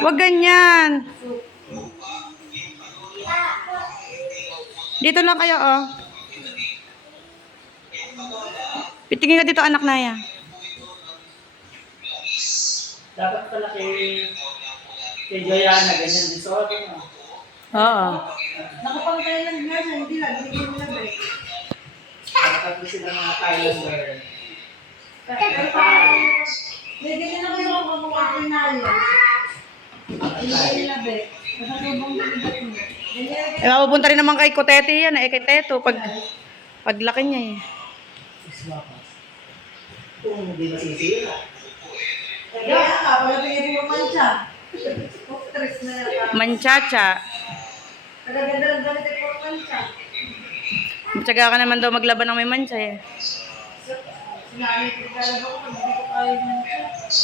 Wag ganyan. Dito lang kayo, oh. Pitingin ka dito, anak na yan. Dapat pala kay Joyanna, ganyan din sa atin. Oo. Nakapangkaya lang nga siya, hindi lang, hindi mo lang eh. Tatlo sila mga Thailander. May ganyan ako yung mga pinaya. Hindi lang eh. Masalubong na ibat mo. Eh, mapupunta rin naman kay Kotete yan, eh, kay Teto, paglaki niya, eh. Kung hindi masisira. Kaya ka, pala tingin mo mancha. Stress na yan. Manchacha. Nagaganda lang gamit ay puro mancha. Matyaga ka naman daw maglaban ng may mancha, eh. Sinabi ko talaga ko, pag hindi ko kaya mancha.